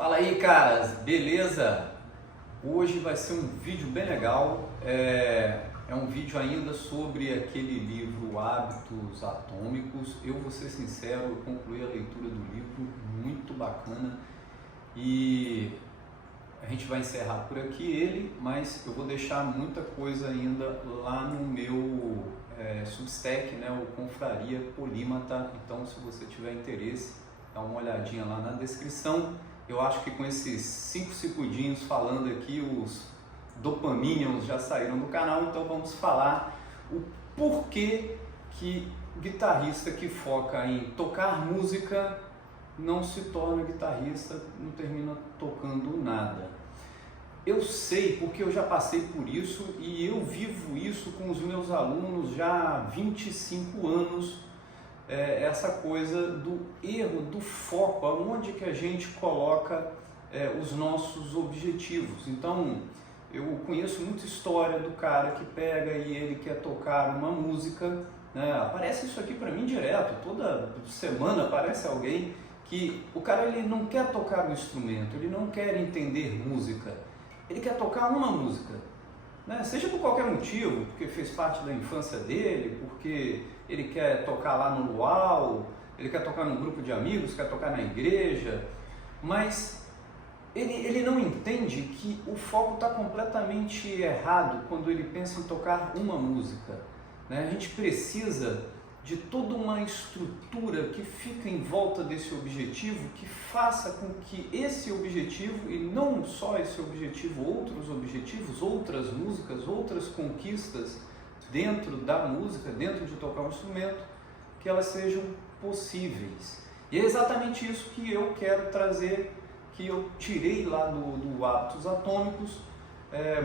Fala aí, caras, beleza? Hoje vai ser um vídeo bem legal, é um vídeo ainda sobre aquele livro Hábitos Atômicos. Eu vou ser sincero, eu concluí a leitura do livro, muito bacana, e a gente vai encerrar por aqui ele, mas eu vou deixar muita coisa ainda lá no meu Substack, né, o Confraria Polímata. Então, se você tiver interesse, dá uma olhadinha lá na descrição. Eu acho que com esses 5 segundinhos falando aqui, os dopaminions já saíram do canal, então vamos falar o porquê que o guitarrista que foca em tocar música não se torna guitarrista, não termina tocando nada. Eu sei porque eu já passei por isso e eu vivo isso com os meus alunos já há 25 anos. Essa coisa do erro, do foco, aonde que a gente coloca os nossos objetivos. Então, eu conheço muita história do cara que pega e ele quer tocar uma música, né? Aparece isso aqui para mim direto, toda semana aparece alguém que o cara ele não quer tocar um instrumento, ele não quer entender música, ele quer tocar uma música. Né? Seja por qualquer motivo, porque fez parte da infância dele, porque ele quer tocar lá no luau, ele quer tocar num grupo de amigos, quer tocar na igreja, mas ele não entende que o foco está completamente errado quando ele pensa em tocar uma música. Né? A gente precisa de toda uma estrutura que fica em volta desse objetivo, que faça com que esse objetivo, e não só esse objetivo, outros objetivos, outras músicas, outras conquistas dentro da música, dentro de tocar um instrumento, que elas sejam possíveis. E é exatamente isso que eu quero trazer, que eu tirei lá do Hábitos Atômicos.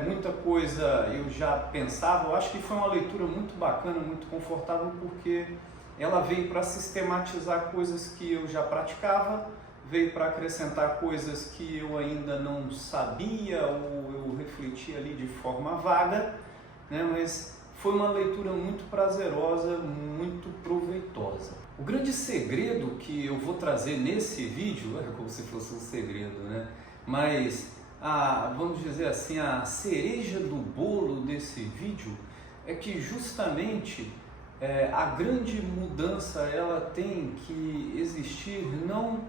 Muita coisa eu já pensava, eu acho que foi uma leitura muito bacana, muito confortável, porque ela veio para sistematizar coisas que eu já praticava, veio para acrescentar coisas que eu ainda não sabia ou eu refleti ali de forma vaga, né? Mas foi uma leitura muito prazerosa, muito proveitosa. O grande segredo que eu vou trazer nesse vídeo, é como se fosse um segredo, né? Mas vamos dizer assim, a cereja do bolo desse vídeo é que justamente a grande mudança ela tem que existir não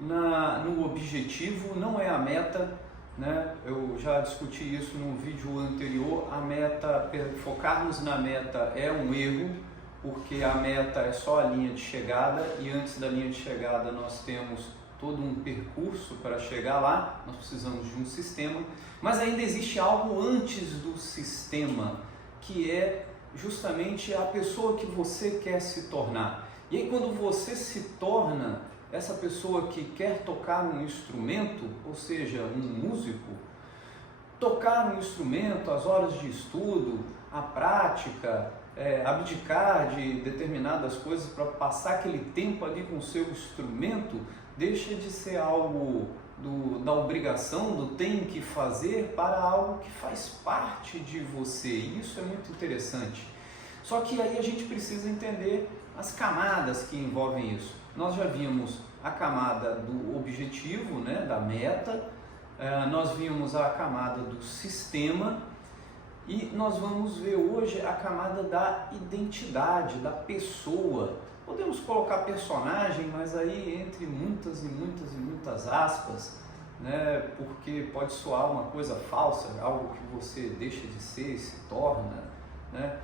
no objetivo, não é a meta, né? Eu já discuti isso no vídeo anterior. A meta, focarmos na meta é um erro, porque a meta é só a linha de chegada e antes da linha de chegada nós temos todo um percurso para chegar lá, nós precisamos de um sistema, mas ainda existe algo antes do sistema, que é justamente a pessoa que você quer se tornar. E aí quando você se torna essa pessoa que quer tocar um instrumento, ou seja, um músico, tocar um instrumento, as horas de estudo, a prática, abdicar de determinadas coisas para passar aquele tempo ali com o seu instrumento, deixa de ser algo da obrigação, do tem que fazer, para algo que faz parte de você. E isso é muito interessante. Só que aí a gente precisa entender as camadas que envolvem isso. Nós já vimos a camada do objetivo, né, da meta, nós vimos a camada do sistema e nós vamos ver hoje a camada da identidade, da pessoa. Podemos colocar personagem, mas aí entre muitas e muitas e muitas aspas, né? Porque pode soar uma coisa falsa, algo que você deixa de ser e se torna, né?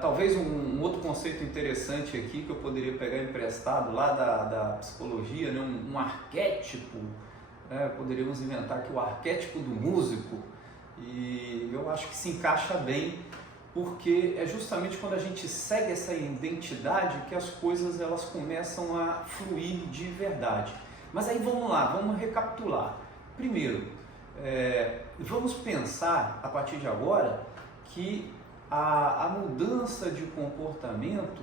Talvez um outro conceito interessante aqui que eu poderia pegar emprestado lá da psicologia, né? Um arquétipo, né? Poderíamos inventar aqui o arquétipo do músico, e eu acho que se encaixa bem, porque é justamente quando a gente segue essa identidade que as coisas elas começam a fluir de verdade. Mas aí vamos lá, vamos recapitular. Primeiro, vamos pensar a partir de agora que a mudança de comportamento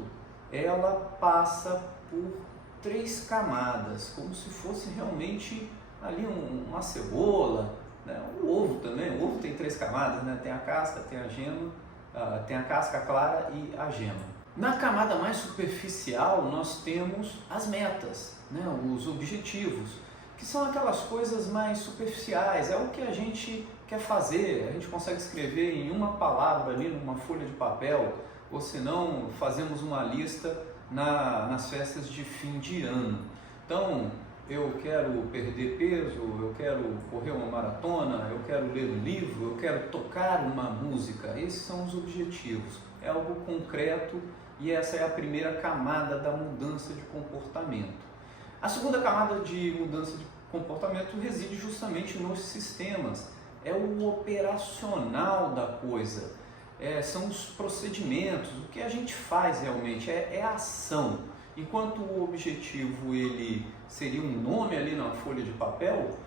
ela passa por 3 camadas, como se fosse realmente ali uma cebola, né? O ovo também, o ovo tem 3 camadas, né? Tem a casca, tem a gema, tem a casca clara e a gema. Na camada mais superficial nós temos as metas, né? Os objetivos, que que são aquelas coisas mais superficiais, é o que a gente quer fazer, a gente consegue escrever em uma palavra ali numa folha de papel, ou se não, fazemos uma lista nas festas de fim de ano. Então, eu quero perder peso, eu quero correr uma maratona, eu quero ler um livro, eu quero tocar uma música. Esses são os objetivos. É algo concreto e essa é a primeira camada da mudança de comportamento. A segunda camada de mudança de comportamento reside justamente nos sistemas. É o operacional da coisa, são os procedimentos, o que a gente faz realmente, é a ação. Enquanto o objetivo ele seria um nome ali na folha de papel,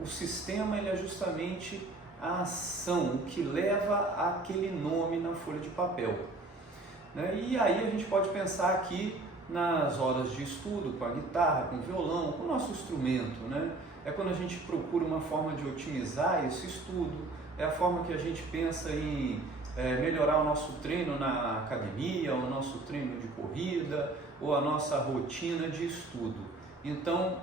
o sistema ele é justamente a ação, o que leva aquele nome na folha de papel. Né? E aí a gente pode pensar aqui nas horas de estudo, com a guitarra, com o violão, com o nosso instrumento. Né? É quando a gente procura uma forma de otimizar esse estudo, é a forma que a gente pensa em melhorar o nosso treino na academia, o nosso treino de corrida, ou a nossa rotina de estudo. Então,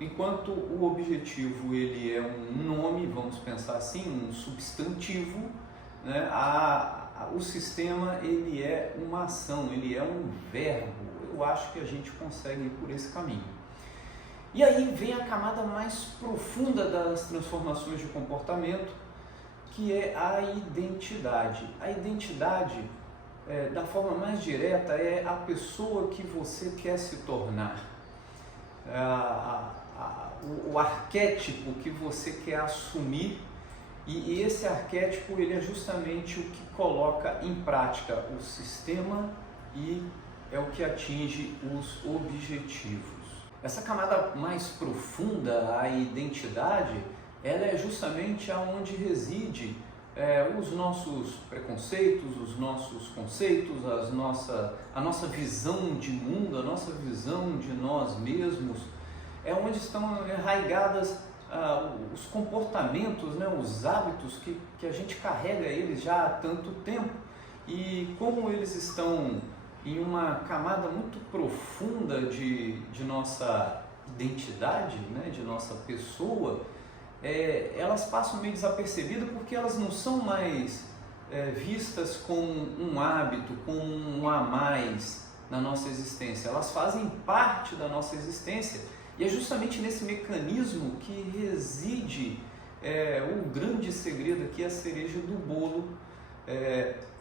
enquanto o objetivo ele é um nome, vamos pensar assim, um substantivo, né, o sistema ele é uma ação, ele é um verbo. Eu acho que a gente consegue ir por esse caminho. E aí vem a camada mais profunda das transformações de comportamento, que é a identidade. A identidade, da forma mais direta, é a pessoa que você quer se tornar. O arquétipo que você quer assumir, e esse arquétipo ele é justamente o que coloca em prática o sistema e é o que atinge os objetivos. Essa camada mais profunda, a identidade, ela é justamente aonde reside os nossos preconceitos, os nossos conceitos, a nossa visão de mundo, a nossa visão de nós mesmos, é onde estão arraigadas os comportamentos, né, os hábitos que a gente carrega eles já há tanto tempo, e como eles estão em uma camada muito profunda de nossa identidade, né, de nossa pessoa, elas passam meio desapercebidas porque elas não são mais vistas como um hábito, como um a mais na nossa existência. Elas fazem parte da nossa existência e é justamente nesse mecanismo que reside o grande segredo aqui, a cereja do bolo,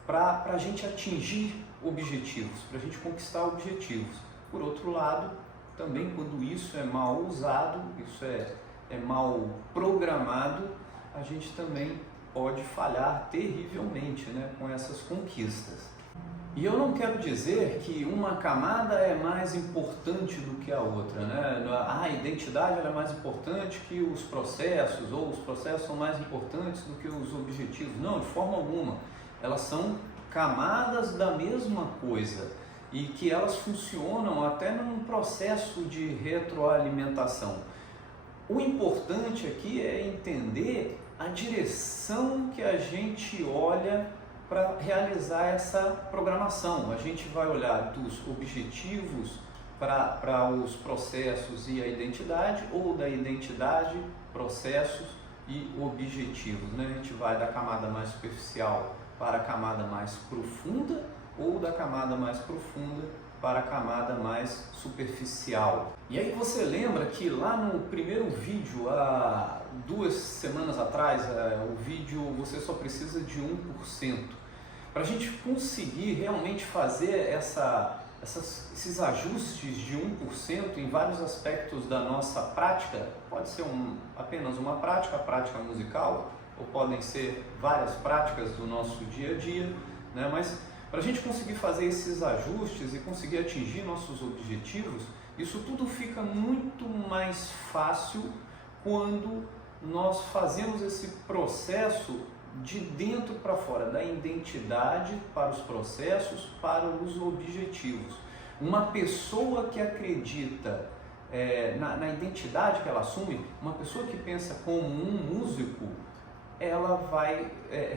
para a gente atingir objetivos, para a gente conquistar objetivos. Por outro lado, também quando isso é mal usado, isso é mal programado, a gente também pode falhar terrivelmente, né, com essas conquistas. E eu não quero dizer que uma camada é mais importante do que a outra, né? A identidade ela é mais importante que os processos, ou os processos são mais importantes do que os objetivos. Não, de forma alguma. Elas são camadas da mesma coisa e que elas funcionam até num processo de retroalimentação. O importante aqui é entender a direção que a gente olha para realizar essa programação. A gente vai olhar dos objetivos para os processos e a identidade, ou da identidade, processos e objetivos, né? A gente vai da camada mais superficial para a camada mais profunda, ou da camada mais profunda para a camada mais superficial. E aí você lembra que lá no primeiro vídeo, há 2 semanas atrás, o vídeo Você Só Precisa de 1%. Para a gente conseguir realmente fazer esses ajustes de 1% em vários aspectos da nossa prática, pode ser apenas uma prática, a prática musical, ou podem ser várias práticas do nosso dia a dia, né? Mas para a gente conseguir fazer esses ajustes e conseguir atingir nossos objetivos, isso tudo fica muito mais fácil quando nós fazemos esse processo de dentro para fora, da identidade para os processos, para os objetivos. Uma pessoa que acredita na identidade que ela assume, uma pessoa que pensa como um músico, ela vai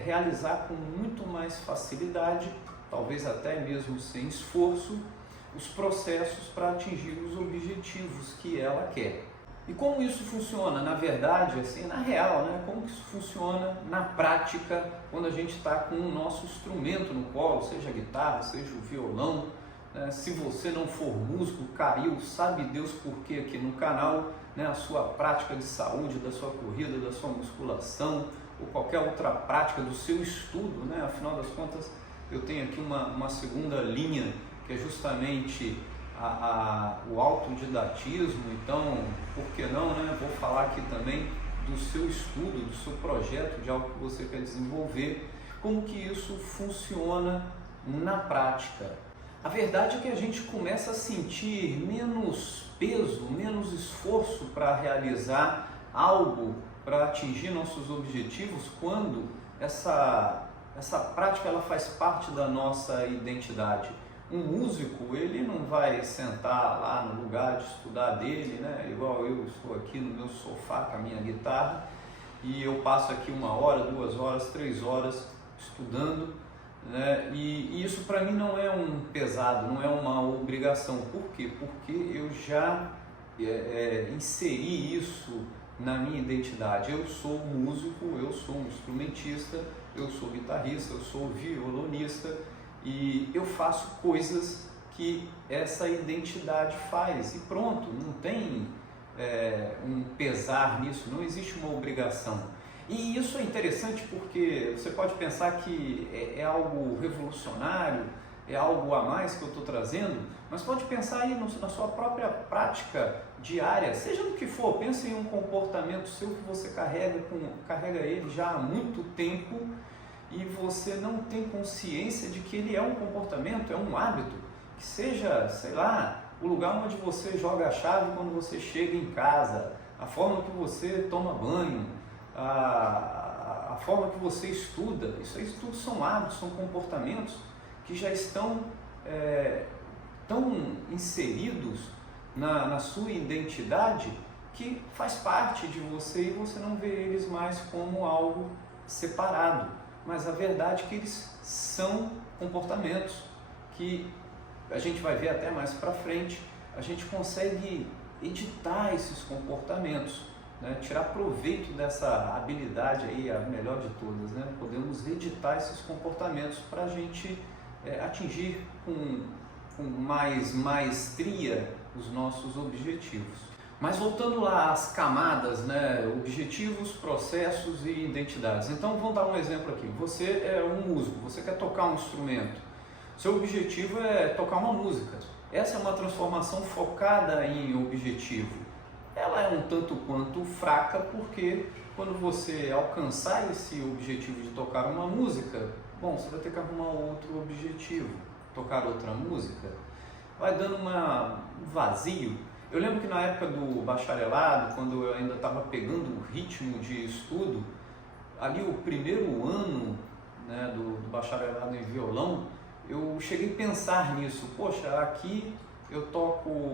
realizar com muito mais facilidade, talvez até mesmo sem esforço, os processos para atingir os objetivos que ela quer. E como isso funciona, na verdade, assim, na real, né? Como que isso funciona na prática quando a gente está com o nosso instrumento no colo, seja a guitarra, seja o violão, né? Se você não for músico, caiu, sabe Deus por quê aqui no canal, né? A sua prática de saúde, da sua corrida, da sua musculação, ou qualquer outra prática do seu estudo, né? Afinal das contas, eu tenho aqui uma segunda linha, que é justamente o autodidatismo. Então, por que não, né? Vou falar aqui também do seu estudo, do seu projeto, de algo que você quer desenvolver, como que isso funciona na prática. A verdade é que a gente começa a sentir menos peso, menos esforço para realizar algo, para atingir nossos objetivos, quando essa prática ela faz parte da nossa identidade. Um músico, ele não vai sentar lá no lugar de estudar dele, né? Igual eu estou aqui no meu sofá com a minha guitarra e eu passo aqui 1 hora, 2 horas, 3 horas estudando, né? E isso para mim não é um pesado, não é uma obrigação. Por quê? Porque eu já inseri isso na minha identidade. Eu sou músico, eu sou um instrumentista, eu sou guitarrista, eu sou violonista, e eu faço coisas que essa identidade faz e pronto, não tem um pesar nisso, não existe uma obrigação. E isso é interessante porque você pode pensar que é algo revolucionário, é algo a mais que eu estou trazendo, mas pode pensar aí na sua própria prática diária, seja no que for. Pense em um comportamento seu que você carrega ele já há muito tempo e você não tem consciência de que ele é um comportamento, é um hábito, que seja, sei lá, o lugar onde você joga a chave quando você chega em casa, a forma que você toma banho, a forma que você estuda. Isso aí tudo são hábitos, são comportamentos que já estão tão inseridos na sua identidade que faz parte de você e você não vê eles mais como algo separado. Mas a verdade é que eles são comportamentos que a gente vai ver até mais para frente. A gente consegue editar esses comportamentos, né? Tirar proveito dessa habilidade aí, a melhor de todas, né? Podemos editar esses comportamentos para a gente atingir com mais maestria os nossos objetivos. Mas voltando lá às camadas, né? Objetivos, processos e identidades. Então vamos dar um exemplo aqui. Você é um músico, você quer tocar um instrumento. Seu objetivo é tocar uma música. Essa é uma transformação focada em objetivo. Ela é um tanto quanto fraca, porque quando você alcançar esse objetivo de tocar uma música, bom, você vai ter que arrumar outro objetivo, tocar outra música. Vai dando um vazio. Eu lembro que na época do bacharelado, quando eu ainda estava pegando o ritmo de estudo, ali o primeiro ano, né, do bacharelado em violão, eu cheguei a pensar nisso. Poxa, aqui eu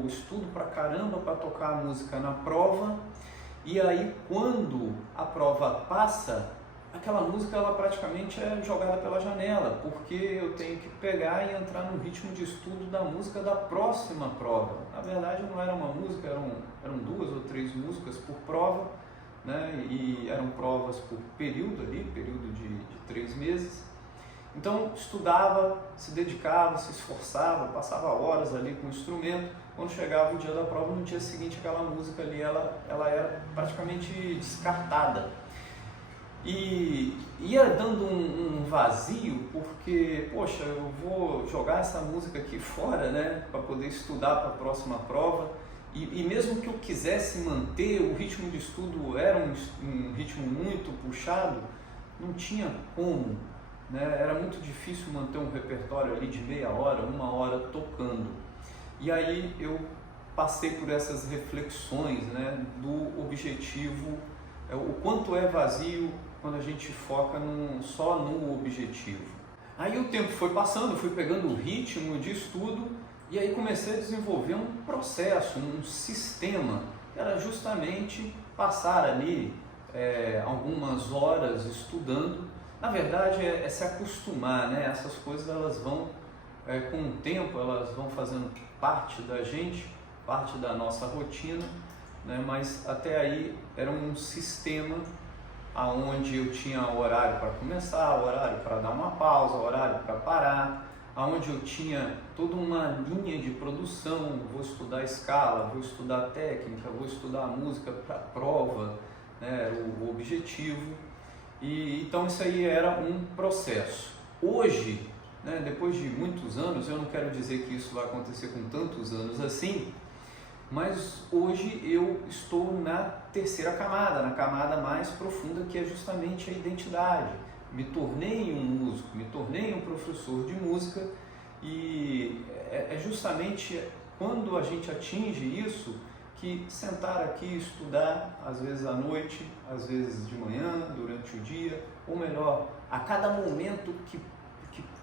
estudo pra caramba para tocar a música na prova, e aí quando a prova passa, aquela música ela praticamente é jogada pela janela, porque eu tenho que pegar e entrar no ritmo de estudo da música da próxima prova. Na verdade não era uma música, eram 2 ou 3 músicas por prova, né? E eram provas por período ali, período de 3 meses. Então estudava, se dedicava, se esforçava, passava horas ali com o instrumento. Quando chegava o dia da prova, no dia seguinte aquela música ali ela era praticamente descartada. E ia dando um vazio, porque, poxa, eu vou jogar essa música aqui fora, né, para poder estudar para a próxima prova. E mesmo que eu quisesse manter, o ritmo de estudo era um ritmo muito puxado, não tinha como, né? Era muito difícil manter um repertório ali de meia hora, 1 hora tocando. E aí eu passei por essas reflexões, né, do objetivo, o quanto é vazio quando a gente foca só no objetivo. Aí o tempo foi passando, eu fui pegando o ritmo de estudo e aí comecei a desenvolver um processo, um sistema, que era justamente passar ali algumas horas estudando. Na verdade é se acostumar, né? Essas coisas elas vão, com o tempo, elas vão fazendo parte da gente, parte da nossa rotina, né? Mas até aí era um sistema aonde eu tinha horário para começar, horário para dar uma pausa, horário para parar, aonde eu tinha toda uma linha de produção, vou estudar escala, vou estudar técnica, vou estudar música para prova, né, o objetivo. E então isso aí era um processo. Hoje, né, depois de muitos anos, eu não quero dizer que isso vai acontecer com tantos anos assim, mas hoje eu estou na terceira camada, na camada mais profunda, que é justamente a identidade. Me tornei um músico, me tornei um professor de música, e é justamente quando a gente atinge isso que sentar aqui e estudar, às vezes à noite, às vezes de manhã, durante o dia, ou melhor, a cada momento que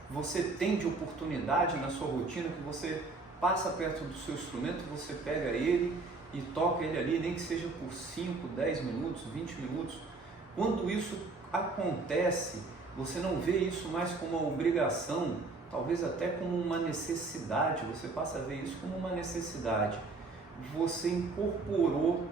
você tem de oportunidade na sua rotina, que você passa perto do seu instrumento, você pega ele e toca ele ali, nem que seja por 5, 10 minutos, 20 minutos. Quando isso acontece, você não vê isso mais como uma obrigação, talvez até como uma necessidade, você passa a ver isso como uma necessidade. Você incorporou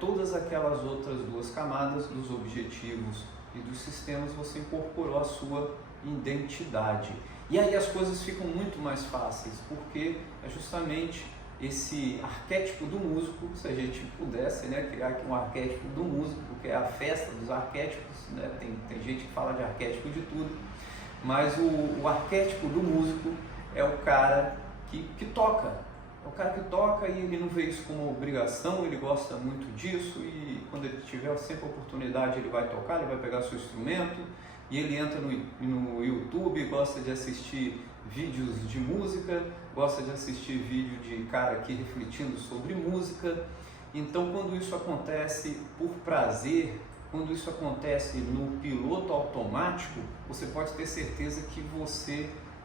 todas aquelas outras duas camadas dos objetivos e dos sistemas, você incorporou a sua identidade. E aí as coisas ficam muito mais fáceis, porque é justamente esse arquétipo do músico, se a gente pudesse, né, criar aqui um arquétipo do músico, que é a festa dos arquétipos, né? Tem gente que fala de arquétipo de tudo, mas o arquétipo do músico é o cara que toca, é o cara que toca e ele não vê isso como obrigação, ele gosta muito disso, e quando ele tiver sempre a oportunidade ele vai tocar, ele vai pegar seu instrumento, e ele entra no YouTube, gosta de assistir vídeos de música, gosta de assistir vídeo de cara aqui refletindo sobre música. Então, quando isso acontece por prazer, quando isso acontece no piloto automático, você pode ter certeza que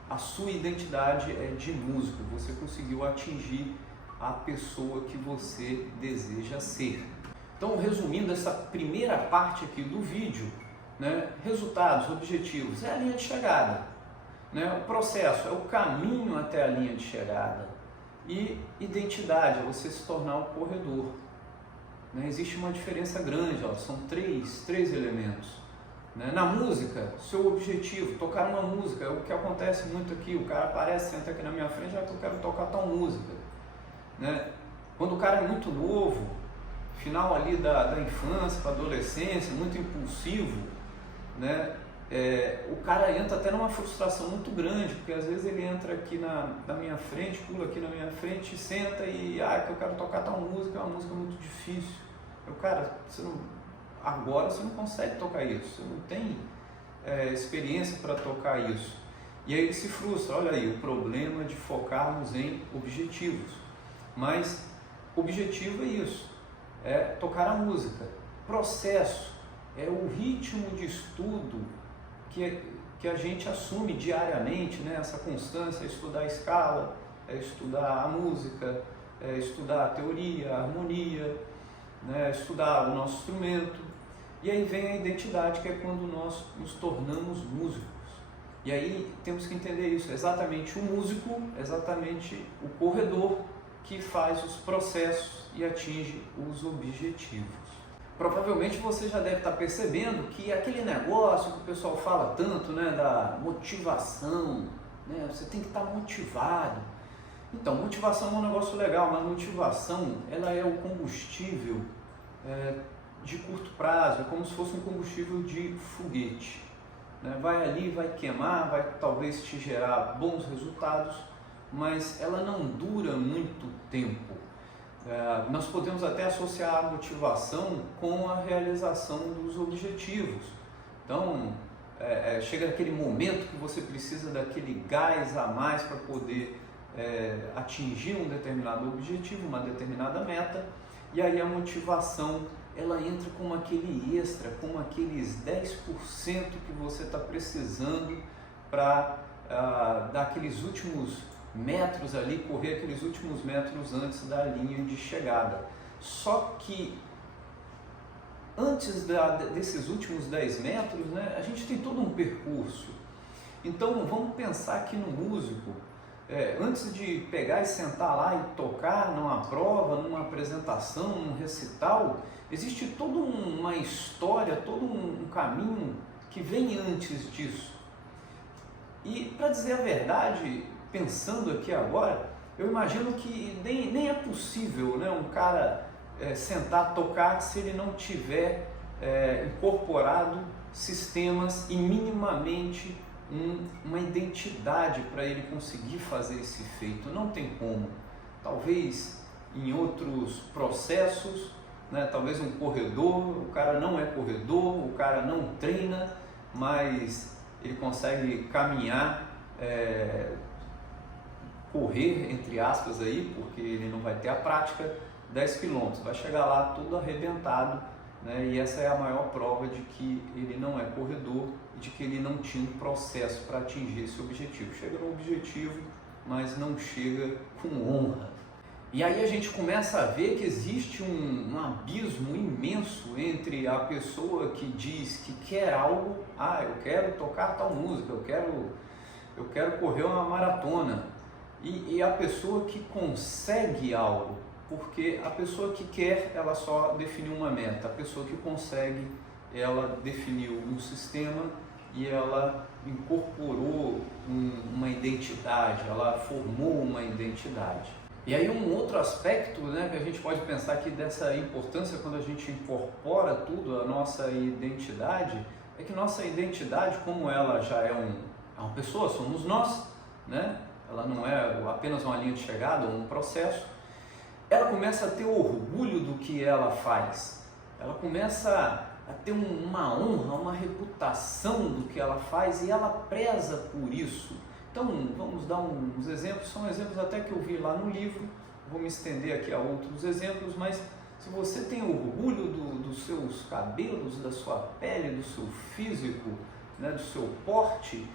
a sua identidade é de músico, você conseguiu atingir a pessoa que você deseja ser. Então, resumindo essa primeira parte aqui do vídeo, né, resultados, objetivos, é a linha de chegada, né? O processo é o caminho até a linha de chegada, e identidade é você se tornar o corredor, né? Existe uma diferença grande, são três elementos, né? Na música, seu objetivo, tocar uma música, é o que acontece muito aqui, o cara aparece, senta aqui na minha frente, eu quero tocar tal música, né? Quando o cara é muito novo, final ali da infância para adolescência, muito impulsivo, né? O cara entra até numa frustração muito grande, porque às vezes ele entra aqui na minha frente, pula aqui na minha frente, senta e que eu quero tocar tal música, é uma música muito difícil. Cara, agora você não consegue tocar isso, você não tem experiência para tocar isso. E aí ele se frustra. Olha aí, o problema de focarmos em objetivos. Mas objetivo é isso, é tocar a música. Processo é o ritmo de estudo que a gente assume diariamente, né? Essa constância, é estudar a escala, é estudar a música, é estudar a teoria, a harmonia, né? Estudar o nosso instrumento. E aí vem a identidade, que é quando nós nos tornamos músicos. E aí temos que entender isso, exatamente o músico, exatamente o corredor que faz os processos e atinge os objetivos. Provavelmente você já deve estar percebendo que aquele negócio que o pessoal fala tanto, né, da motivação, né, você tem que estar motivado. Então, motivação é um negócio legal, mas motivação ela é o combustível de curto prazo, é como se fosse um combustível de foguete, né? Vai ali, vai queimar, vai talvez te gerar bons resultados, mas ela não dura muito tempo. Nós podemos até associar a motivação com a realização dos objetivos. Então, chega aquele momento que você precisa daquele gás a mais para poder atingir um determinado objetivo, uma determinada meta, e aí a motivação ela entra como aquele extra, como aqueles 10% que você está precisando para dar aqueles últimos metros ali, correr aqueles últimos metros antes da linha de chegada. Só que antes desses últimos 10 metros, né, a gente tem todo um percurso. Então vamos pensar que no músico, antes de pegar e sentar lá e tocar numa prova, numa apresentação, num recital, existe toda uma história, todo um caminho que vem antes disso. E, para dizer a verdade, pensando aqui agora, eu imagino que nem é possível, né, um cara sentar, tocar, se ele não tiver incorporado sistemas e minimamente uma identidade para ele conseguir fazer esse feito. Não tem como. Talvez em outros processos, né, talvez um corredor, o cara não é corredor, o cara não treina, mas ele consegue caminhar, correr, entre aspas, aí, porque ele não vai ter a prática, 10 quilômetros, vai chegar lá tudo arrebentado, né? E essa é a maior prova de que ele não é corredor e de que ele não tinha um processo para atingir esse objetivo. Chega no objetivo, mas não chega com honra. E aí a gente começa a ver que existe um abismo imenso entre a pessoa que diz que quer algo, eu quero tocar tal música, eu quero correr uma maratona, e a pessoa que consegue algo. Porque a pessoa que quer, ela só definiu uma meta. A pessoa que consegue, ela definiu um sistema e ela incorporou uma identidade, ela formou uma identidade. E aí um outro aspecto, né, que a gente pode pensar aqui dessa importância quando a gente incorpora tudo, a nossa identidade, é que nossa identidade, como ela já é uma pessoa, somos nós, né? Ela não é apenas uma linha de chegada ou um processo. Ela começa a ter orgulho do que ela faz, ela começa a ter uma honra, uma reputação do que ela faz e ela preza por isso. Então vamos dar uns exemplos, são exemplos até que eu vi lá no livro, vou me estender aqui a outros exemplos, mas se você tem orgulho dos seus cabelos, da sua pele, do seu físico, né, do seu porte,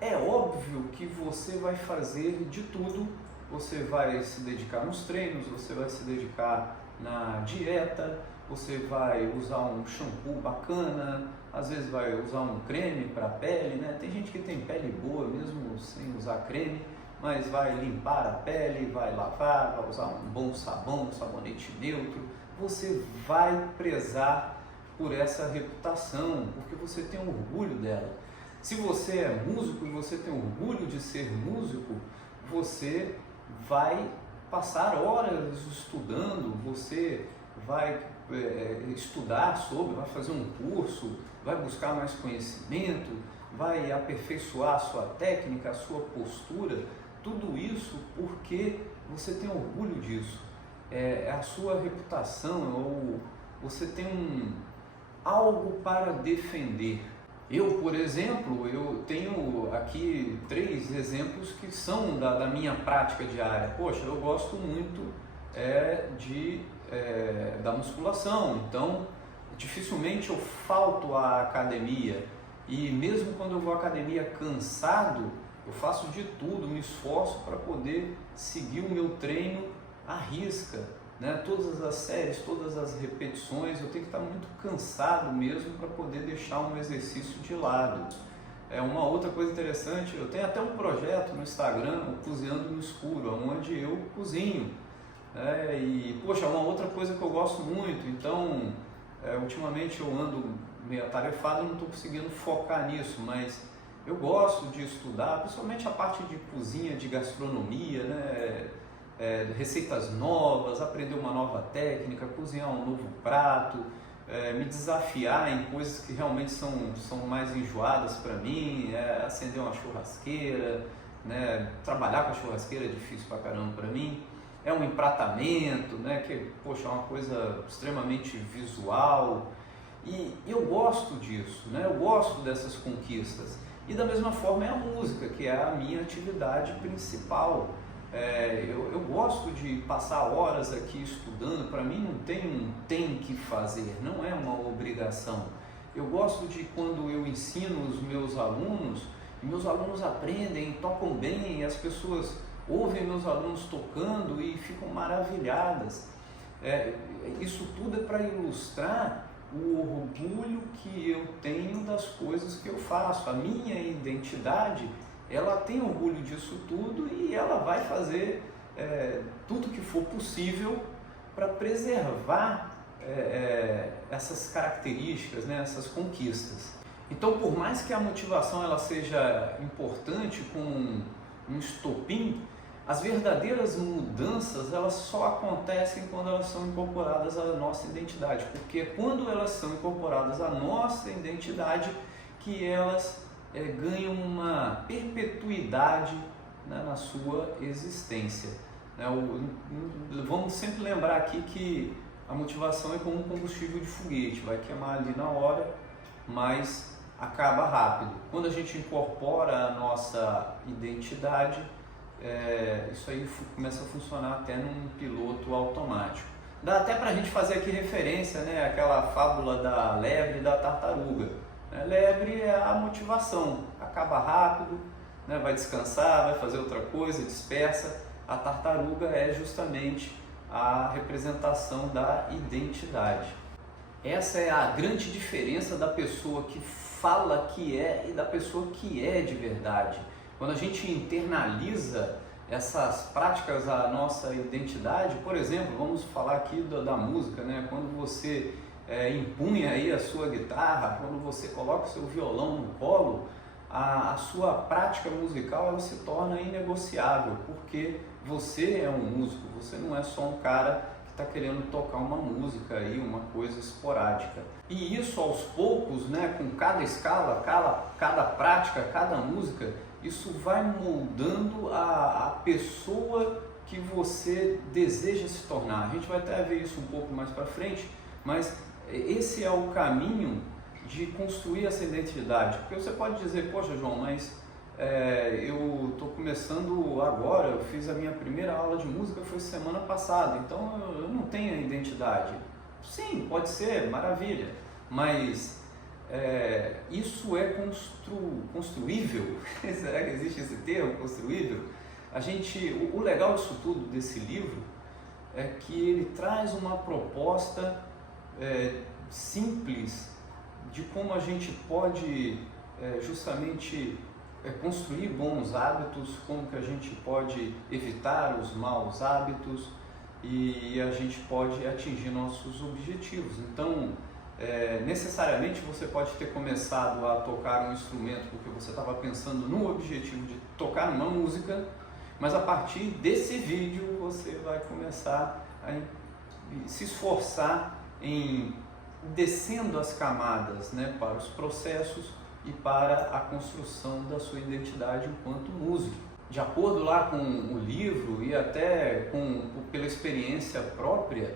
é óbvio que você vai fazer de tudo. Você vai se dedicar nos treinos, você vai se dedicar na dieta, você vai usar um shampoo bacana, às vezes vai usar um creme para a pele, né? Tem gente que tem pele boa mesmo sem usar creme, mas vai limpar a pele, vai lavar, vai usar um bom sabão, um sabonete neutro. Você vai prezar por essa reputação, porque você tem orgulho dela. Se você é músico e você tem orgulho de ser músico, você vai passar horas estudando, você vai estudar sobre, vai fazer um curso, vai buscar mais conhecimento, vai aperfeiçoar a sua técnica, a sua postura, tudo isso porque você tem orgulho disso, é a sua reputação, ou você tem algo para defender. Eu, por exemplo, eu tenho aqui 3 exemplos que são da minha prática diária. Poxa, eu gosto muito da musculação, então dificilmente eu falto à academia. E mesmo quando eu vou à academia cansado, eu faço de tudo, me esforço para poder seguir o meu treino à risca, né? Todas as séries, todas as repetições, eu tenho que estar muito cansado mesmo para poder deixar um exercício de lado. Uma outra coisa interessante, eu tenho até um projeto no Instagram, o Cozinhando no Escuro, onde eu cozinho. E, poxa, uma outra coisa que eu gosto muito, então, ultimamente eu ando meio atarefado, não estou conseguindo focar nisso, mas eu gosto de estudar, principalmente a parte de cozinha, de gastronomia, né? Receitas novas, aprender uma nova técnica, cozinhar um novo prato, me desafiar em coisas que realmente são mais enjoadas para mim, acender uma churrasqueira, né? Trabalhar com a churrasqueira é difícil pra caramba para mim, um empratamento, né? Que, poxa, é uma coisa extremamente visual, e eu gosto disso, né? Eu gosto dessas conquistas. E da mesma forma é a música, que é a minha atividade principal. Eu gosto de passar horas aqui estudando, para mim não tem que fazer, não é uma obrigação. Eu gosto de quando eu ensino os meus alunos aprendem, tocam bem, e as pessoas ouvem meus alunos tocando e ficam maravilhadas. Isso tudo é para ilustrar o orgulho que eu tenho das coisas que eu faço. A minha identidade ela tem orgulho disso tudo e ela vai fazer tudo que for possível para preservar essas características, né, essas conquistas. Então, por mais que a motivação ela seja importante como um estopim, as verdadeiras mudanças elas só acontecem quando elas são incorporadas à nossa identidade, porque é quando elas são incorporadas à nossa identidade que elas ganham uma perpetuidade, né, na sua existência. Vamos sempre lembrar aqui que a motivação é como um combustível de foguete, vai queimar ali na hora, mas acaba rápido. Quando a gente incorpora a nossa identidade, isso aí começa a funcionar até num piloto automático. Dá até para a gente fazer aqui referência, né, àquela fábula da lebre e da tartaruga. A lebre é a motivação, acaba rápido, né, vai descansar, vai fazer outra coisa, dispersa. A tartaruga é justamente a representação da identidade. Essa é a grande diferença da pessoa que fala que é e da pessoa que é de verdade. Quando a gente internaliza essas práticas à nossa identidade, por exemplo, vamos falar aqui da música, né? Quando você empunha aí a sua guitarra, quando você coloca o seu violão no colo, a sua prática musical ela se torna inegociável, porque você é um músico, você não é só um cara que está querendo tocar uma música aí, uma coisa esporádica. E isso aos poucos, né, com cada escala, cada prática, cada música, isso vai moldando a pessoa que você deseja se tornar. A gente vai até ver isso um pouco mais para frente, mas esse é o caminho de construir essa identidade. Porque você pode dizer, poxa João, mas eu estou começando agora, eu fiz a minha primeira aula de música foi semana passada, então eu não tenho identidade. Sim, pode ser, maravilha, mas isso é construível? Será que existe esse termo, construível? O legal disso tudo, desse livro, é que ele traz uma proposta simples de como a gente pode justamente construir bons hábitos, como que a gente pode evitar os maus hábitos e a gente pode atingir nossos objetivos. Então, necessariamente você pode ter começado a tocar um instrumento porque você estava pensando no objetivo de tocar uma música, mas a partir desse vídeo você vai começar a se esforçar em descendo as camadas, né, para os processos e para a construção da sua identidade enquanto músico. De acordo lá com o livro e até pela experiência própria,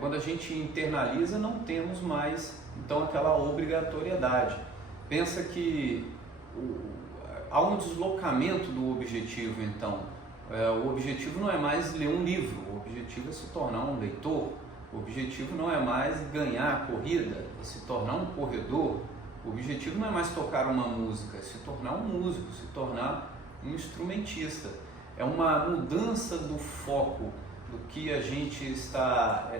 quando a gente internaliza não temos mais então aquela obrigatoriedade. Pensa que há um deslocamento do objetivo então. O objetivo não é mais ler um livro, o objetivo é se tornar um leitor. O objetivo não é mais ganhar a corrida, é se tornar um corredor. O objetivo não é mais tocar uma música, é se tornar um músico, se tornar um instrumentista. É uma mudança do foco do que a gente está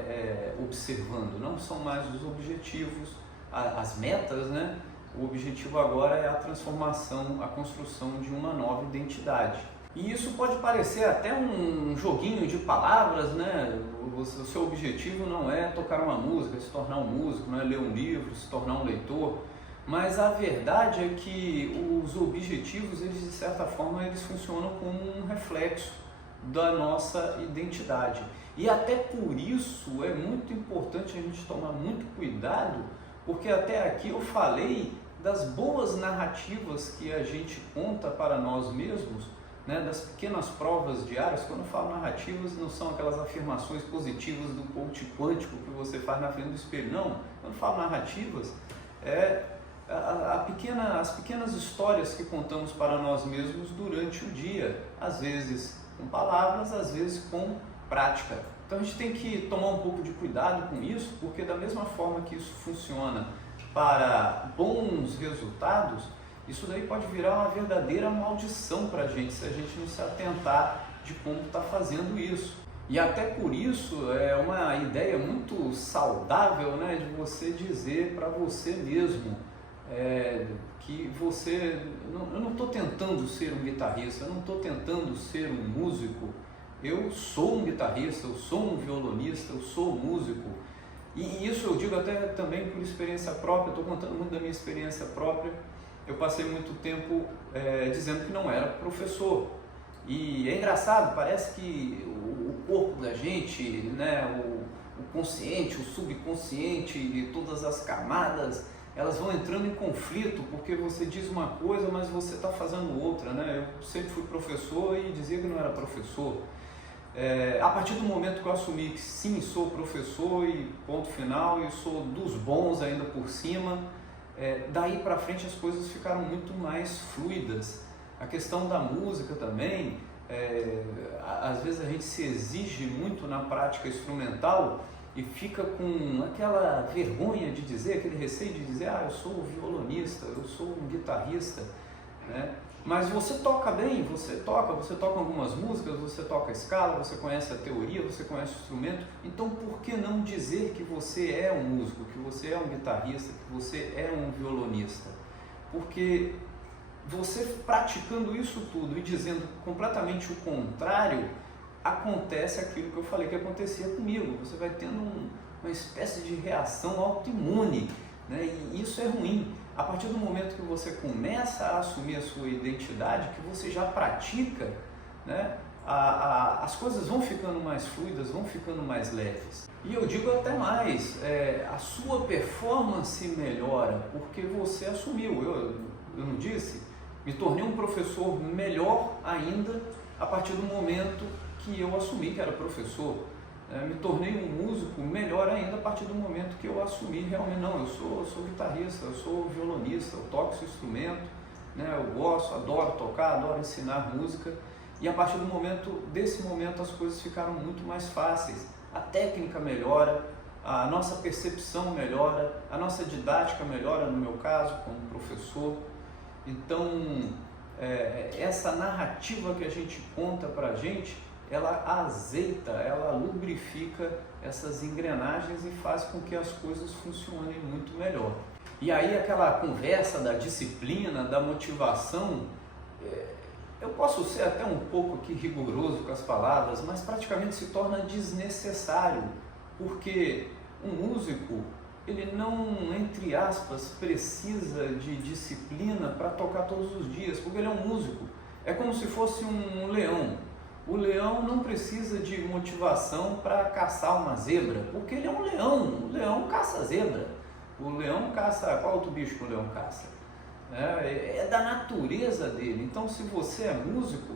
observando. Não são mais os objetivos, as metas, né? O objetivo agora é a transformação, a construção de uma nova identidade. E isso pode parecer até um joguinho de palavras, né? O seu objetivo não é tocar uma música, se tornar um músico, não é ler um livro, se tornar um leitor, mas a verdade é que os objetivos, eles de certa forma, eles funcionam como um reflexo da nossa identidade. E até por isso é muito importante a gente tomar muito cuidado, porque até aqui eu falei das boas narrativas que a gente conta para nós mesmos, né, das pequenas provas diárias. Quando eu falo narrativas, não são aquelas afirmações positivas do coach quântico que você faz na frente do espelho, não. Quando eu falo narrativas, as pequenas histórias que contamos para nós mesmos durante o dia, às vezes com palavras, às vezes com prática. Então a gente tem que tomar um pouco de cuidado com isso, porque da mesma forma que isso funciona para bons resultados, isso daí pode virar uma verdadeira maldição para a gente, se a gente não se atentar de como está fazendo isso. E até por isso é uma ideia muito saudável, né, de você dizer para você mesmo, que você... Eu não estou tentando ser um guitarrista, eu não estou tentando ser um músico. Eu sou um guitarrista, eu sou um violonista, eu sou um músico. E isso eu digo até também por experiência própria, estou contando muito da minha experiência própria. Eu passei muito tempo dizendo que não era professor. E é engraçado, parece que o corpo da gente, né, o consciente, o subconsciente e todas as camadas, elas vão entrando em conflito, porque você diz uma coisa, mas você está fazendo outra, né? Eu sempre fui professor e dizia que não era professor. A partir do momento que eu assumi que sim, sou professor e ponto final, e sou dos bons ainda por cima, daí para frente as coisas ficaram muito mais fluidas. A questão da música também, às vezes a gente se exige muito na prática instrumental e fica com aquela vergonha de dizer, aquele receio de dizer, eu sou violonista, eu sou um guitarrista, né? Mas você toca bem, você toca algumas músicas, você toca a escala, você conhece a teoria, você conhece o instrumento, então por que não dizer que você é um músico, que você é um guitarrista, que você é um violonista? Porque você praticando isso tudo e dizendo completamente o contrário, acontece aquilo que eu falei que acontecia comigo. Você vai tendo uma espécie de reação autoimune, né? E isso é ruim. A partir do momento que você começa a assumir a sua identidade, que você já pratica, né? As coisas vão ficando mais fluidas, vão ficando mais leves. E eu digo até mais, a sua performance melhora porque você assumiu. Eu não disse? Me tornei um professor melhor ainda a partir do momento que eu assumi que era professor. Me tornei um músico melhor ainda a partir do momento que eu assumi realmente, não, eu sou guitarrista, eu sou violonista, eu toco esse instrumento, né, eu gosto, adoro tocar, adoro ensinar música, e a partir desse momento as coisas ficaram muito mais fáceis. A técnica melhora, a nossa percepção melhora, a nossa didática melhora, no meu caso, como professor. Então, essa narrativa que a gente conta para a gente, ela azeita, ela lubrifica essas engrenagens e faz com que as coisas funcionem muito melhor. E aí aquela conversa da disciplina, da motivação, eu posso ser até um pouco aqui rigoroso com as palavras, mas praticamente se torna desnecessário, porque um músico, ele não, entre aspas, precisa de disciplina para tocar todos os dias, porque ele é um músico. É como se fosse um leão. O leão não precisa de motivação para caçar uma zebra, porque ele é um leão. O leão caça zebra. O leão caça... Qual outro bicho que o leão caça? É da natureza dele. Então, se você é músico,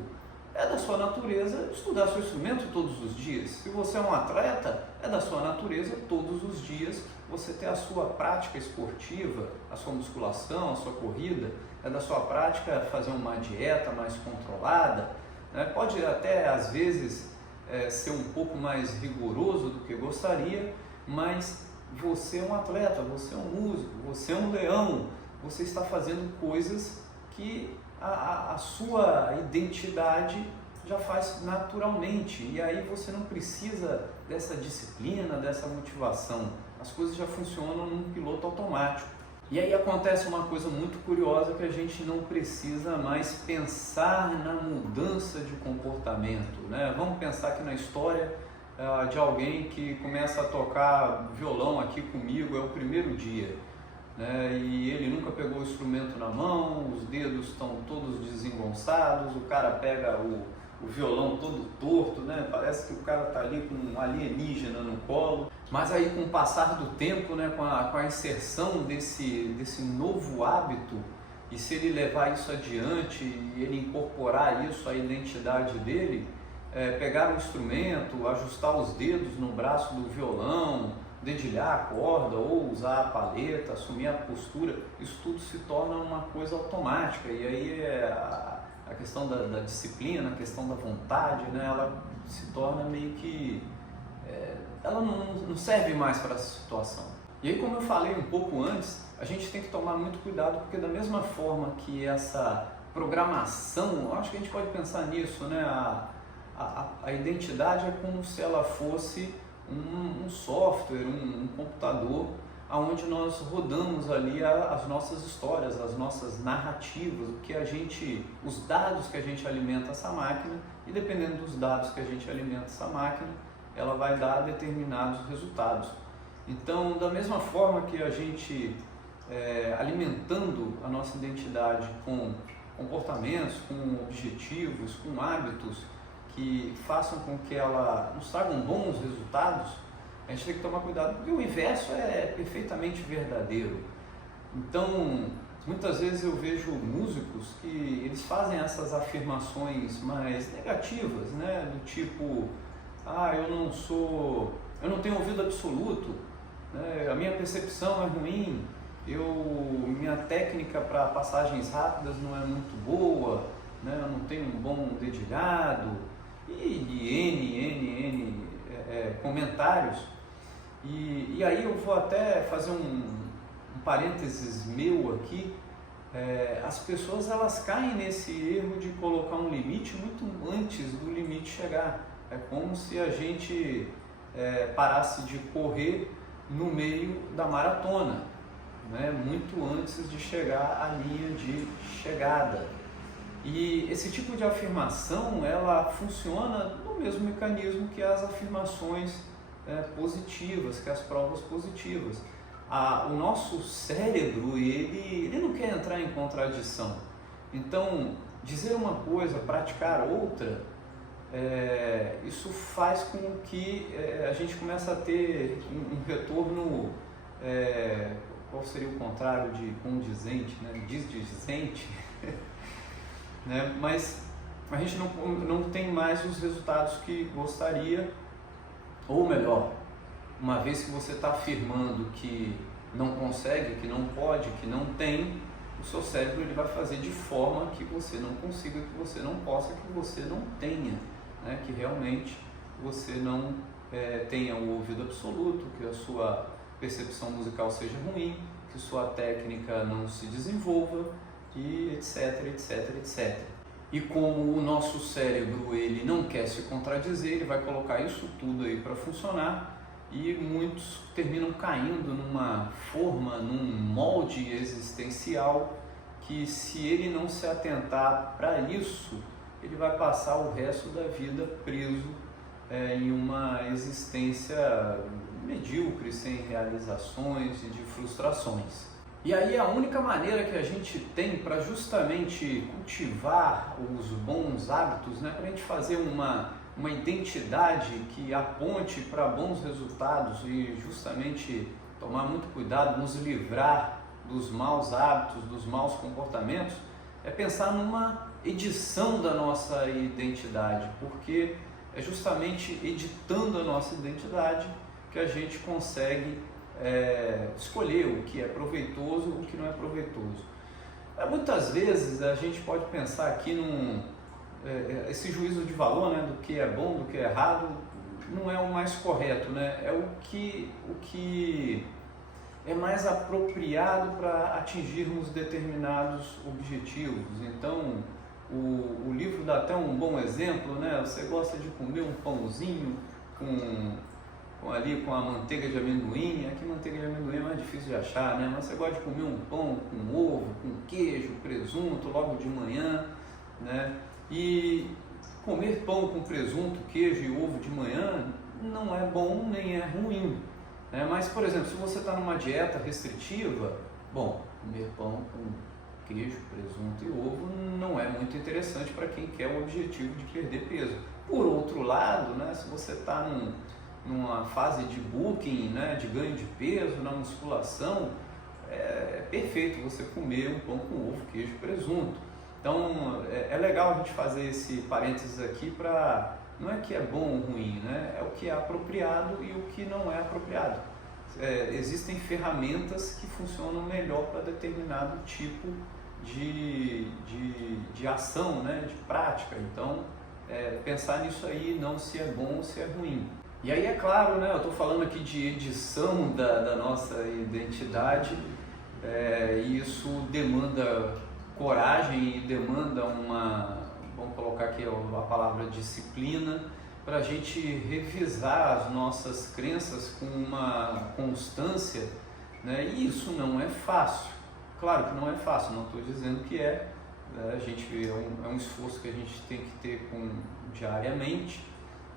é da sua natureza estudar seu instrumento todos os dias. Se você é um atleta, é da sua natureza todos os dias você ter a sua prática esportiva, a sua musculação, a sua corrida. É da sua prática fazer uma dieta mais controlada. Pode até, às vezes, ser um pouco mais rigoroso do que gostaria, mas você é um atleta, você é um músico, você é um leão, você está fazendo coisas que a sua identidade já faz naturalmente, e aí você não precisa dessa disciplina, dessa motivação, as coisas já funcionam num piloto automático. E aí acontece uma coisa muito curiosa, que a gente não precisa mais pensar na mudança de comportamento, né? Vamos pensar aqui na história de alguém que começa a tocar violão aqui comigo, é o primeiro dia, né? E ele nunca pegou o instrumento na mão, os dedos estão todos desengonçados, o cara pega o violão todo torto, né? Parece que o cara está ali com um alienígena no colo. Mas aí, com o passar do tempo, né, com a inserção desse novo hábito, e se ele levar isso adiante e ele incorporar isso à identidade dele, pegar o instrumento, ajustar os dedos no braço do violão, dedilhar a corda ou usar a paleta, assumir a postura, isso tudo se torna uma coisa automática. E aí a questão da disciplina, a questão da vontade, né, ela se torna meio que... ela não serve mais para essa situação. E aí, como eu falei um pouco antes, a gente tem que tomar muito cuidado, porque da mesma forma que essa programação, acho que a gente pode pensar nisso, né? A identidade é como se ela fosse um software, um computador, aonde nós rodamos ali as nossas histórias, as nossas narrativas, os dados que a gente alimenta essa máquina, e dependendo dos dados que a gente alimenta essa máquina, ela vai dar determinados resultados. Então, da mesma forma que a gente alimentando a nossa identidade com comportamentos, com objetivos, com hábitos que façam com que ela nos tragam bons resultados, a gente tem que tomar cuidado, porque o inverso é perfeitamente verdadeiro. Então, muitas vezes eu vejo músicos que eles fazem essas afirmações mais negativas, né? Do tipo, eu não tenho ouvido absoluto, né? A minha percepção é ruim, minha técnica para passagens rápidas não é muito boa, né? Eu não tenho um bom dedilhado, e N comentários. E aí eu vou até fazer um parênteses meu aqui. As pessoas elas caem nesse erro de colocar um limite muito antes do limite chegar. É como se a gente parasse de correr no meio da maratona, né? Muito antes de chegar à linha de chegada. E esse tipo de afirmação ela funciona no mesmo mecanismo que as afirmações positivas, que as provas positivas. O nosso cérebro ele não quer entrar em contradição. Então, dizer uma coisa, praticar outra, isso faz com que a gente comece a ter um retorno, qual seria o contrário de condizente, né? Desdizente, né? Mas a gente não tem mais os resultados que gostaria, ou melhor, uma vez que você está afirmando que não consegue, que não pode, que não tem, o seu cérebro ele vai fazer de forma que você não consiga, que você não possa, que você não tenha, né? Que realmente você não tenha o ouvido absoluto, que a sua percepção musical seja ruim, que sua técnica não se desenvolva, e etc, etc, etc. E como o nosso cérebro ele não quer se contradizer, ele vai colocar isso tudo aí para funcionar, e muitos terminam caindo numa forma, num molde existencial que, se ele não se atentar para isso, ele vai passar o resto da vida preso em uma existência medíocre, sem realizações e de frustrações. E aí a única maneira que a gente tem para justamente cultivar os bons hábitos, né, para a gente fazer uma identidade que aponte para bons resultados e justamente tomar muito cuidado, nos livrar dos maus hábitos, dos maus comportamentos, é pensar numa edição da nossa identidade, porque é justamente editando a nossa identidade que a gente consegue escolher o que é proveitoso, o que não é proveitoso. Muitas vezes a gente pode pensar aqui esse juízo de valor, né, do que é bom, do que é errado, não é o mais correto, né? É o que é mais apropriado para atingirmos determinados objetivos. Então, o livro dá até um bom exemplo, né? Você gosta de comer um pãozinho com a manteiga de amendoim. Aqui manteiga de amendoim é mais difícil de achar, né? Mas você gosta de comer um pão com ovo, com queijo, presunto logo de manhã, né? E comer pão com presunto, queijo e ovo de manhã não é bom nem é ruim, né? Mas, por exemplo, se você está numa dieta restritiva, bom, comer pão com queijo, presunto e ovo não é muito interessante para quem quer o objetivo de perder peso. Por outro lado, né, se você está numa fase de booking, né, de ganho de peso, na musculação, é perfeito você comer um pão com ovo, queijo e presunto. Então é legal a gente fazer esse parênteses aqui para, não é que é bom ou ruim, né? É o que é apropriado e o que não é apropriado. Existem ferramentas que funcionam melhor para determinado tipo de ação, né? De prática. Então pensar nisso aí, não se é bom ou se é ruim. E aí é claro, né? Eu estou falando aqui de edição da nossa identidade, e isso demanda coragem e demanda vamos colocar aqui a palavra disciplina, para a gente revisar as nossas crenças com uma constância né? E isso não é fácil. Claro que não é fácil, não estou dizendo que é. A gente é um esforço que a gente tem que ter diariamente,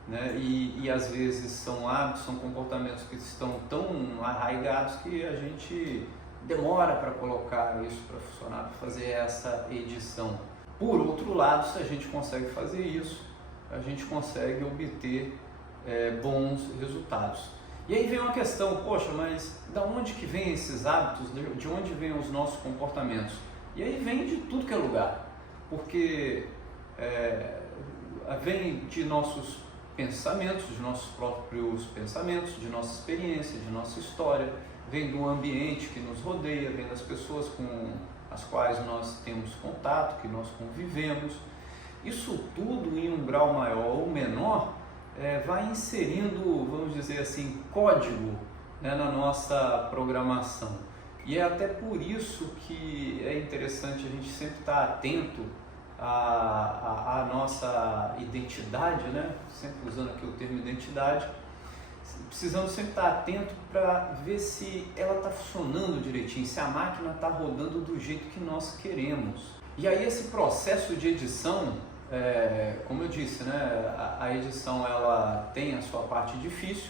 né? E às vezes são hábitos, são comportamentos que estão tão arraigados que a gente demora para colocar isso para funcionar, para fazer essa edição. Por outro lado, se a gente consegue fazer isso, a gente consegue obter bons resultados. E aí vem uma questão, poxa, mas da onde que vem esses hábitos, de onde vêm os nossos comportamentos? E aí vem de tudo que é lugar, porque vem de nossos pensamentos, de nossos próprios pensamentos, de nossa experiência, de nossa história, vem do ambiente que nos rodeia, vem das pessoas com as quais nós temos contato, que nós convivemos. Isso tudo, em um grau maior ou menor, vai inserindo, vamos dizer assim, código, né, na nossa programação. E é até por isso que é interessante a gente sempre estar atento à nossa identidade, né? Sempre usando aqui o termo identidade, precisamos sempre estar atento para ver se ela está funcionando direitinho, se a máquina está rodando do jeito que nós queremos. E aí esse processo de edição, como eu disse, né? A edição ela tem a sua parte difícil,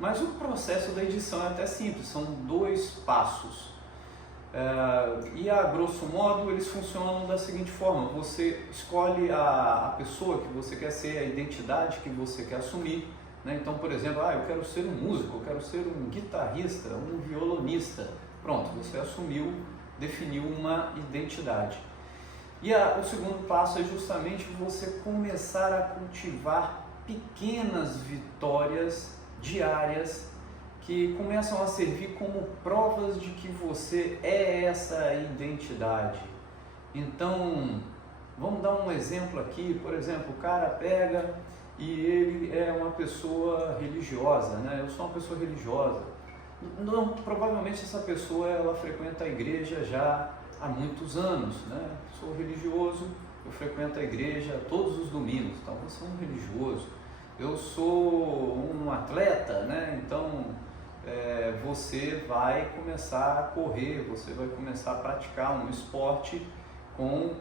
mas o processo da edição é até simples, são 2 passos. E a grosso modo eles funcionam da seguinte forma: você escolhe a pessoa que você quer ser, a identidade que você quer assumir, né? Então, por exemplo, eu quero ser um músico, eu quero ser um guitarrista, um violonista. Pronto, você assumiu, definiu uma identidade. E o segundo passo é justamente você começar a cultivar pequenas vitórias diárias que começam a servir como provas de que você é essa identidade. Então, vamos dar um exemplo aqui. Por exemplo, o cara pega e ele é uma pessoa religiosa, né? Eu sou uma pessoa religiosa. Não, provavelmente essa pessoa ela frequenta a igreja já há muitos anos, né? Sou religioso, eu frequento a igreja todos os domingos, então eu sou um religioso. Eu sou um atleta, né? Então você vai começar a correr, você vai começar a praticar um esporte com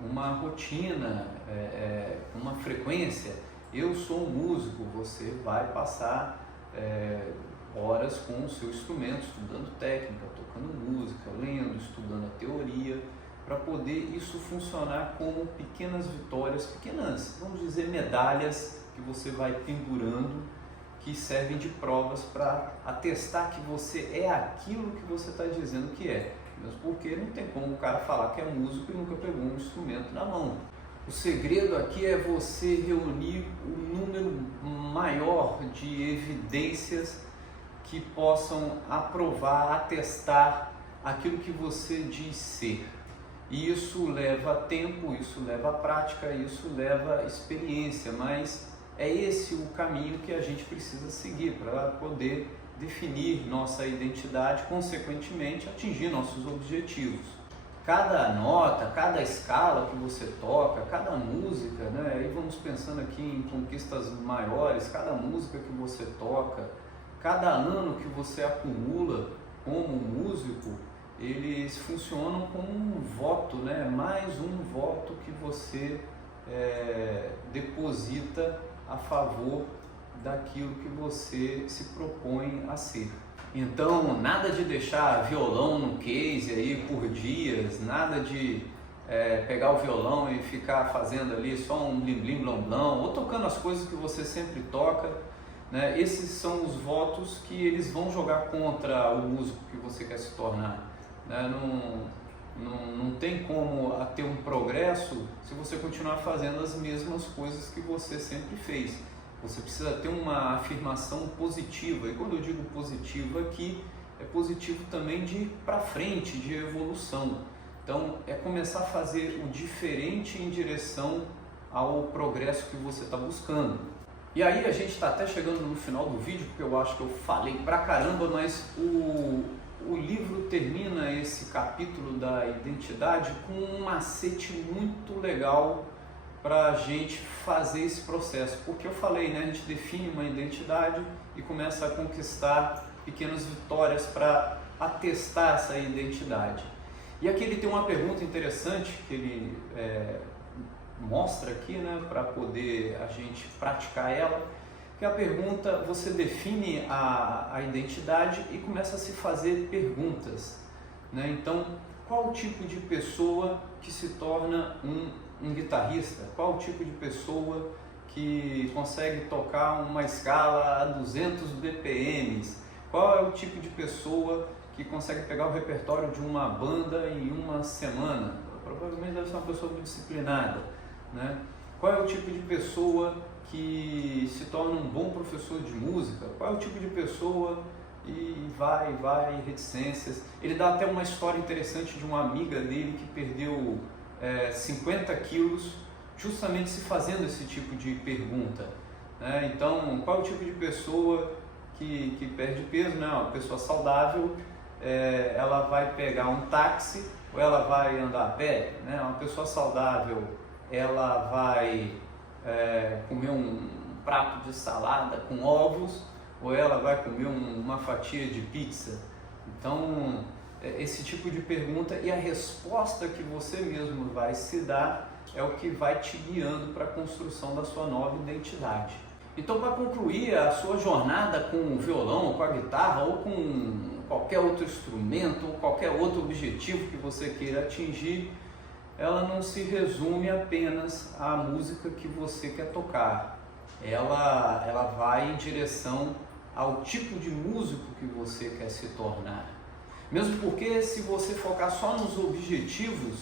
uma rotina, uma frequência. Eu sou um músico, você vai passar horas com o seu instrumento, estudando técnica, tocando música, lendo, estudando a teoria, para poder isso funcionar como pequenas vitórias, pequenas, vamos dizer, medalhas que você vai pendurando, que servem de provas para atestar que você é aquilo que você está dizendo que é. Mesmo porque não tem como o cara falar que é músico e nunca pegou um instrumento na mão. O segredo aqui é você reunir um número maior de evidências que possam aprovar, atestar aquilo que você diz ser. E isso leva tempo, isso leva prática, isso leva experiência, mas é esse o caminho que a gente precisa seguir para poder definir nossa identidade, consequentemente atingir nossos objetivos. Cada nota, cada escala que você toca, cada música, né? Aí vamos pensando aqui em conquistas maiores, cada música que você toca, cada ano que você acumula como músico, eles funcionam como um voto, né? Mais um voto que você deposita a favor daquilo que você se propõe a ser. Então, nada de deixar violão no case aí por dias, nada de pegar o violão e ficar fazendo ali só um blim blim blom blom, ou tocando as coisas que você sempre toca, né? Esses são os votos que eles vão jogar contra o músico que você quer se tornar, né? Não tem como ter um progresso se você continuar fazendo as mesmas coisas que você sempre fez. Você precisa ter uma afirmação positiva, e quando eu digo positivo aqui, é positivo também de ir para frente, de evolução. Então é começar a fazer o diferente em direção ao progresso que você está buscando. E aí a gente está até chegando no final do vídeo, porque eu acho que eu falei pra caramba, mas o livro termina esse capítulo da identidade com um macete muito legal para a gente fazer esse processo, porque eu falei, né, a gente define uma identidade e começa a conquistar pequenas vitórias para a testar essa identidade. E aqui ele tem uma pergunta interessante que ele mostra aqui, né, para poder a gente praticar ela, que é a pergunta: você define a identidade e começa a se fazer perguntas, né? Então, qual o tipo de pessoa que se torna um guitarrista? Qual o tipo de pessoa que consegue tocar uma escala a 200 BPMs? Qual é o tipo de pessoa que consegue pegar o repertório de uma banda em uma semana? Provavelmente deve ser uma pessoa muito disciplinada, né? Qual é o tipo de pessoa que se torna um bom professor de música? Qual é o tipo de pessoa e vai, reticências? Ele dá até uma história interessante de uma amiga dele que perdeu 50 quilos justamente se fazendo esse tipo de pergunta, né? Então, qual é o tipo de pessoa que perde peso, né? Uma pessoa saudável, ela vai pegar um táxi ou ela vai andar a pé, né? Uma pessoa saudável, ela vai comer um prato de salada com ovos ou ela vai comer uma fatia de pizza. Então, esse tipo de pergunta e a resposta que você mesmo vai se dar é o que vai te guiando para a construção da sua nova identidade. Então, para concluir a sua jornada com o violão, ou com a guitarra, ou com qualquer outro instrumento, ou qualquer outro objetivo que você queira atingir, ela não se resume apenas à música que você quer tocar. Ela vai em direção ao tipo de músico que você quer se tornar. Mesmo porque, se você focar só nos objetivos,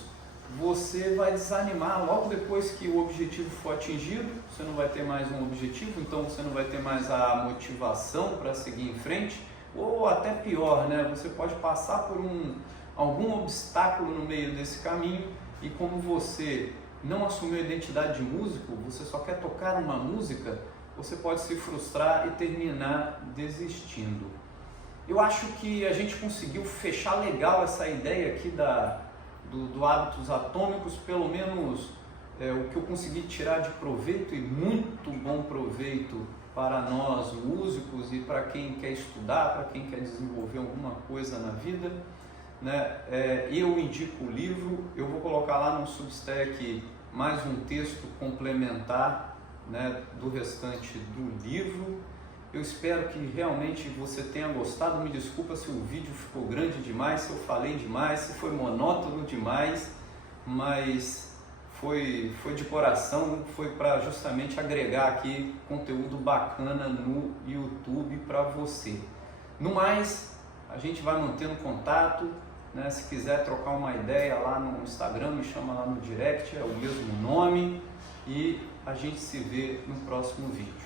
você vai desanimar logo depois que o objetivo for atingido. Você não vai ter mais um objetivo, então você não vai ter mais a motivação para seguir em frente, ou até pior, né? Você pode passar por algum obstáculo no meio desse caminho e, como você não assumiu a identidade de músico, você só quer tocar uma música, você pode se frustrar e terminar desistindo. Eu acho que a gente conseguiu fechar legal essa ideia aqui do Hábitos Atômicos, pelo menos o que eu consegui tirar de proveito, e muito bom proveito para nós músicos e para quem quer estudar, para quem quer desenvolver alguma coisa na vida, né? Eu indico o livro, eu vou colocar lá no Substack mais um texto complementar, né, do restante do livro. Eu espero que realmente você tenha gostado. Me desculpa se o vídeo ficou grande demais, se eu falei demais, se foi monótono demais, mas foi de coração, foi para justamente agregar aqui conteúdo bacana no YouTube para você. No mais, a gente vai mantendo contato, né? Se quiser trocar uma ideia lá no Instagram, me chama lá no direct, é o mesmo nome, e a gente se vê no próximo vídeo.